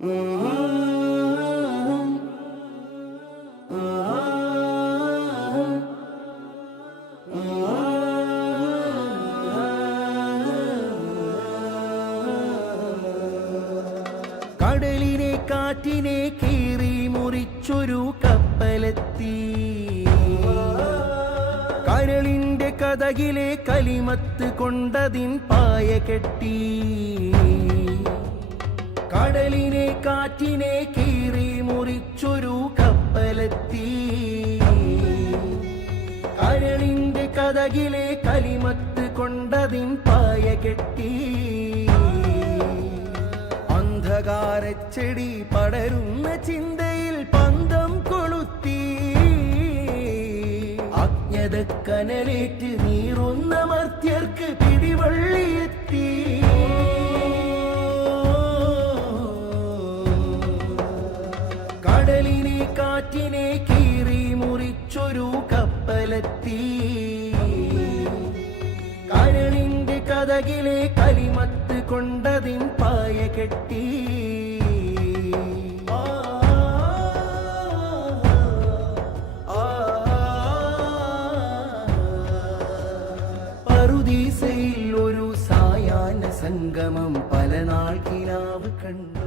കടലിനെ കാറ്റിനെ കീറി മുറിച്ചൊരു കപ്പലെത്തി, കരളിന്റെ കഥകിലെ കലിമത്ത് കൊണ്ടതിൻ പായ കെട്ടി. കടലിനെ കാറ്റിനെ കീറി മുറിച്ചൊരു കപ്പലെത്തി, കരളിന്റെ കഥകിലെ കലിമത്ത് കൊണ്ടതിൻ പായ കെട്ടി. അന്ധകാരച്ചെടി പടരുന്ന ചിന്തയിൽ പന്തം കൊളുത്തി, അജ്ഞതക്കനലേറ്റ് നീറുന്ന മർത്യർക്ക് പിടിവള്ളിയെത്തി. കടലിനെ കാറ്റിനെ കീറി മുറിച്ചൊരു കപ്പലെത്തി, കരളിന്റെ കഥകിലെ കലിമത്ത് കൊണ്ടതിൻ പായ കെട്ടി. പറുദീസയിൽ ഒരു സായാഹ്ന സംഗമം പല നാൾ കിനാവ് കണ്ടു.